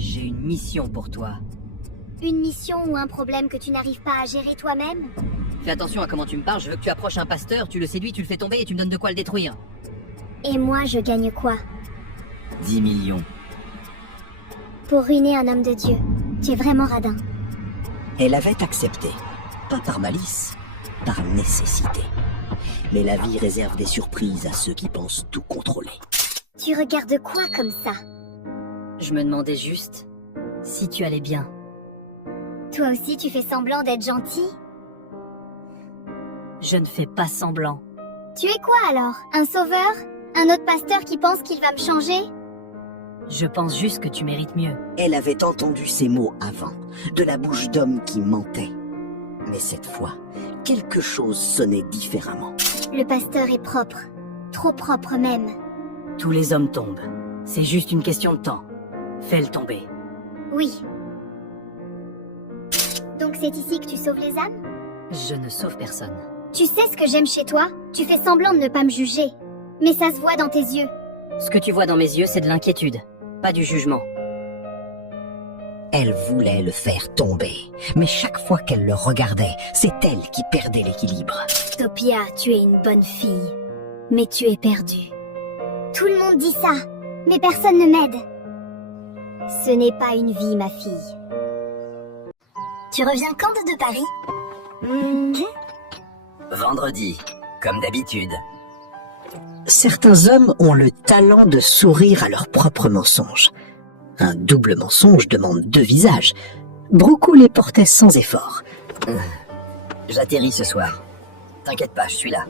J'ai une mission pour toi. Une mission ou un problème que tu n'arrives pas à gérer toi-même? Fais attention à comment tu me parles, je veux que tu approches un pasteur, tu le séduis, tu le fais tomber et tu me donnes de quoi le détruire. Et moi, je gagne quoi? 10 millions. Pour ruiner un homme de Dieu. Tu es vraiment radin. Elle avait accepté. Pas par malice, par nécessité. Mais la vie réserve des surprises à ceux qui pensent tout contrôler. Tu regardes quoi comme ça? Je me demandais juste si tu allais bien. Toi aussi, tu fais semblant d'être gentil? Je ne fais pas semblant. Tu es quoi alors? Un sauveur? Un autre pasteur qui pense qu'il va me changer? Je pense juste que tu mérites mieux. Elle avait entendu ces mots avant, de la bouche d'homme qui mentait. Mais cette fois, quelque chose sonnait différemment. Le pasteur est propre. Trop propre même. Tous les hommes tombent. C'est juste une question de temps. Fais-le tomber. Oui. Donc c'est ici que tu sauves les âmes? Je ne sauve personne. Tu sais ce que j'aime chez toi? Tu fais semblant de ne pas me juger. Mais ça se voit dans tes yeux. Ce que tu vois dans mes yeux, c'est de l'inquiétude, pas du jugement. Elle voulait le faire tomber, mais chaque fois qu'elle le regardait, c'est elle qui perdait l'équilibre. Sophia, tu es une bonne fille. Mais tu es perdue. Tout le monde dit ça, mais personne ne m'aide. Ce n'est pas une vie, ma fille. Tu reviens quand de Paris? Vendredi, comme d'habitude. Certains hommes ont le talent de sourire à leur propre mensonge. Un double mensonge demande deux visages. Brooke les portait sans effort. J'atterris ce soir. T'inquiète pas, je suis là.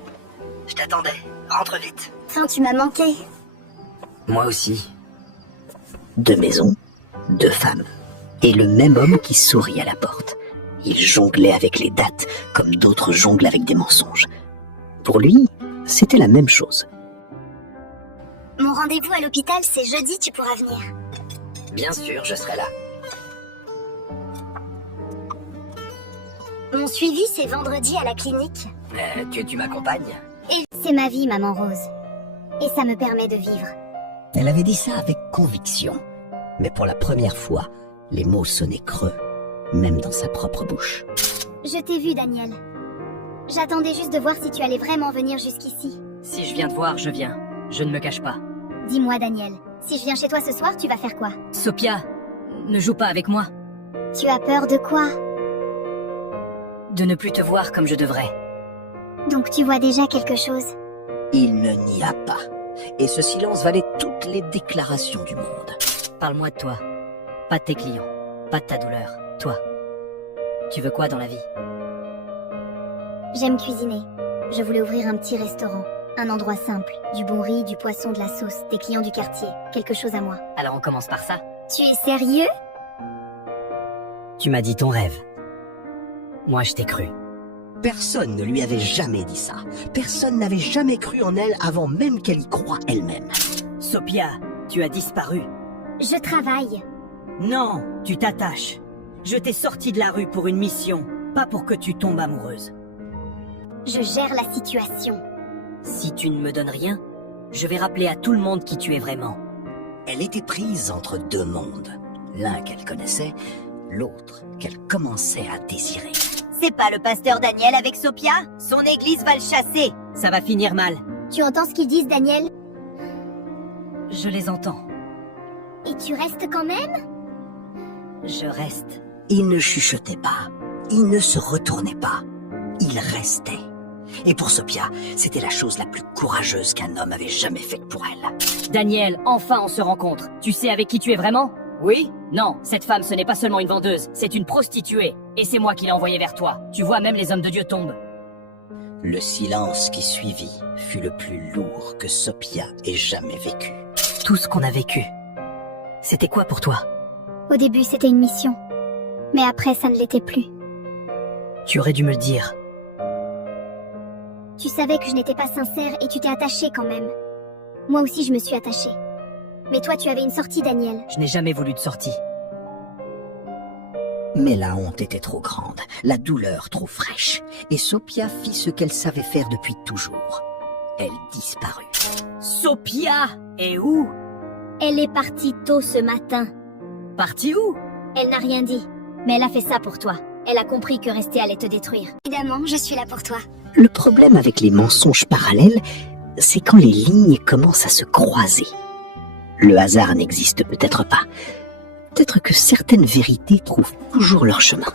Je t'attendais. Rentre vite. Enfin, tu m'as manqué. Moi aussi. Deux maisons, deux femmes. Et le même homme qui sourit à la porte. Il jonglait avec les dates, comme d'autres jonglent avec des mensonges. Pour lui, c'était la même chose. Mon rendez-vous à l'hôpital, c'est jeudi, tu pourras venir. Bien sûr, je serai là. Mon suivi, c'est vendredi à la clinique. Tu m'accompagnes? Et c'est ma vie, maman Rose. Et ça me permet de vivre. Elle avait dit ça avec conviction. Mais pour la première fois, les mots sonnaient creux, même dans sa propre bouche. Je t'ai vu, Daniel. J'attendais juste de voir si tu allais vraiment venir jusqu'ici. Si je viens te voir, je viens. Je ne me cache pas. Dis-moi, Daniel, si je viens chez toi ce soir, tu vas faire quoi? Sophia, ne joue pas avec moi. Tu as peur de quoi? De ne plus te voir comme je devrais. Donc tu vois déjà quelque chose? Il ne nia pas. Et ce silence valait toutes les déclarations du monde. Parle-moi de toi. Pas de tes clients. Pas de ta douleur. Toi. Tu veux quoi dans la vie? J'aime cuisiner. Je voulais ouvrir un petit restaurant. Un endroit simple. Du bon riz, du poisson, de la sauce. Des clients du quartier. Quelque chose à moi. Alors on commence par ça. Tu es sérieux? Tu m'as dit ton rêve. Moi je t'ai cru. Personne ne lui avait jamais dit ça. Personne n'avait jamais cru en elle avant même qu'elle y croie elle-même. Sophia, tu as disparu. Je travaille. Non, tu t'attaches. Je t'ai sorti de la rue pour une mission, pas pour que tu tombes amoureuse. Je gère la situation. Si tu ne me donnes rien, je vais rappeler à tout le monde qui tu es vraiment. Elle était prise entre deux mondes. L'un qu'elle connaissait, l'autre qu'elle commençait à désirer. C'est pas le pasteur Daniel avec Sophia? Son église va le chasser. Ça va finir mal. Tu entends ce qu'ils disent, Daniel? Je les entends. Et tu restes quand même? Je reste. Il ne chuchotait pas. Il ne se retournait pas. Il restait. Et pour Sophia, c'était la chose la plus courageuse qu'un homme avait jamais faite pour elle. Daniel, enfin on se rencontre. Tu sais avec qui tu es vraiment? Oui? Non, cette femme ce n'est pas seulement une vendeuse, c'est une prostituée. Et c'est moi qui l'ai envoyée vers toi. Tu vois, même les hommes de Dieu tombent. Le silence qui suivit fut le plus lourd que Sophia ait jamais vécu. Tout ce qu'on a vécu. C'était quoi pour toi? Au début, c'était une mission. Mais après, ça ne l'était plus. Tu aurais dû me le dire. Tu savais que je n'étais pas sincère et tu t'es attaché quand même. Moi aussi, je me suis attachée. Mais toi, tu avais une sortie, Daniel. Je n'ai jamais voulu de sortie. Mais la honte était trop grande, la douleur trop fraîche, et Sophia fit ce qu'elle savait faire depuis toujours. Elle disparut. Sophia est où? Elle est partie tôt ce matin. partie où? Elle n'a rien dit, mais elle a fait ça pour toi. Elle a compris que rester allait te détruire. Évidemment, je suis là pour toi. Le problème avec les mensonges parallèles, c'est quand les lignes commencent à se croiser. Le hasard n'existe peut-être pas. Peut-être que certaines vérités trouvent toujours leur chemin.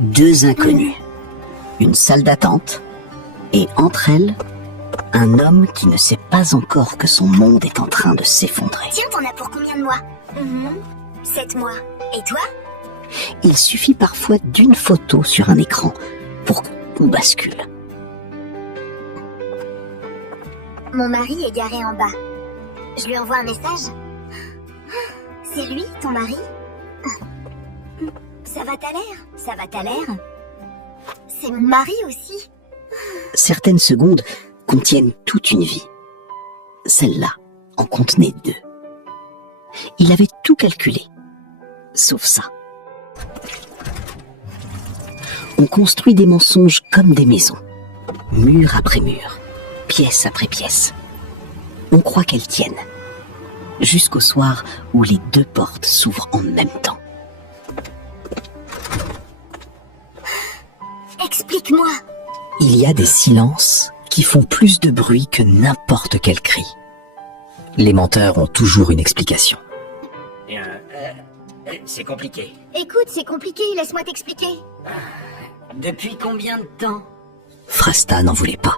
Deux inconnus, une salle d'attente, et entre elles, un homme qui ne sait pas encore que son monde est en train de s'effondrer. Tiens, t'en as pour combien de mois 7 mois. Et toi? Il suffit parfois d'une photo sur un écran pour que tout bascule. Mon mari est garé en bas. Je lui envoie un message. C'est lui, ton mari? Ça va t'à l'air? Ça va t'à l'air? C'est mon mari aussi. Certaines secondes contiennent toute une vie. Celle-là en contenait 2. Il avait tout calculé, sauf ça. On construit des mensonges comme des maisons, mur après mur, pièce après pièce. On croit qu'elles tiennent, jusqu'au soir où les 2 portes s'ouvrent en même temps. Explique-moi. Il y a des silences qui font plus de bruit que n'importe quel cri. Les menteurs ont toujours une explication. C'est compliqué. Écoute, c'est compliqué, laisse-moi t'expliquer. Depuis combien de temps? Frasta n'en voulait pas.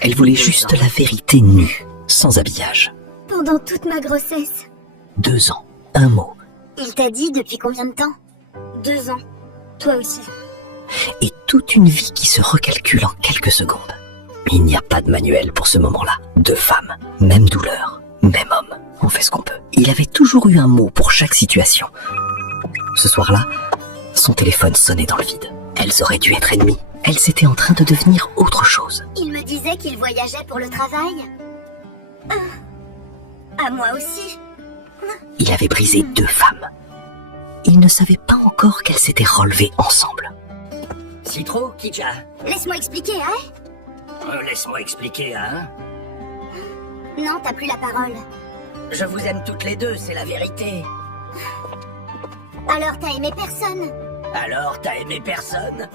Elle voulait juste la vérité nue, sans habillage. Pendant toute ma grossesse. 2 ans, un mot, Il t'a dit depuis combien de temps? 2 ans. Toi aussi. et toute une vie qui se recalcule en quelques secondes. Il n'y a pas de manuel pour ce moment-là. 2 femmes, même douleur, même homme. On fait ce qu'on peut. Il avait toujours eu un mot pour chaque situation. Ce soir-là, son téléphone sonnait dans le vide. Elles auraient dû être ennemies. Elles étaient en train de devenir autre chose. Il me disait qu'il voyageait pour le travail. À moi aussi. Il avait brisé 2 femmes. Il ne savait pas encore qu'elles s'étaient relevées ensemble. Citro, Kitcha. Laisse-moi expliquer, hein? Laisse-moi expliquer, hein. Non, t'as plus la parole. Je vous aime toutes les 2, c'est la vérité. Alors t'as aimé personne? Alors, t'as aimé personne?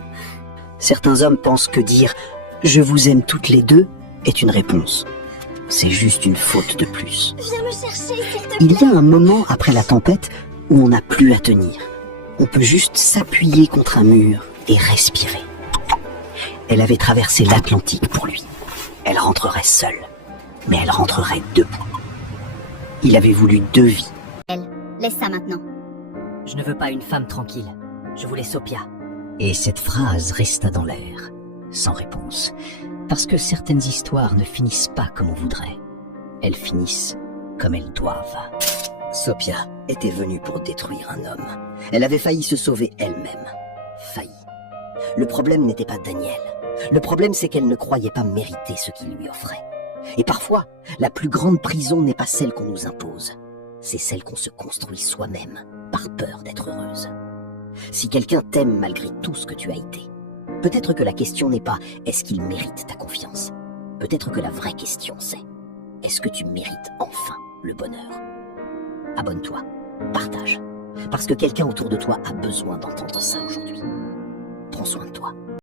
Certains hommes pensent que dire « je vous aime toutes les 2 » est une réponse. C'est juste une faute de plus. Viens me chercher, s'il te plaît. Il y a un moment après la tempête où on n'a plus à tenir. On peut juste s'appuyer contre un mur et respirer. Elle avait traversé l'Atlantique pour lui. Elle rentrerait seule, mais elle rentrerait debout. Il avait voulu 2 vies. Laisse ça maintenant. Je ne veux pas une femme tranquille. Je voulais Sophia. Et cette phrase resta dans l'air, sans réponse, parce que certaines histoires ne finissent pas comme on voudrait. Elles finissent comme elles doivent. Sophia était venue pour détruire un homme. Elle avait failli se sauver elle-même. Failli. Le problème n'était pas Daniel. Le problème, c'est qu'elle ne croyait pas mériter ce qu'il lui offrait. Et parfois, la plus grande prison n'est pas celle qu'on nous impose. C'est celle qu'on se construit soi-même, par peur d'être heureuse. Si quelqu'un t'aime malgré tout ce que tu as été, peut-être que la question n'est pas « est-ce qu'il mérite ta confiance ?» Peut-être que la vraie question c'est « est-ce que tu mérites enfin le bonheur ?» Abonne-toi, partage, parce que quelqu'un autour de toi a besoin d'entendre ça aujourd'hui. Prends soin de toi.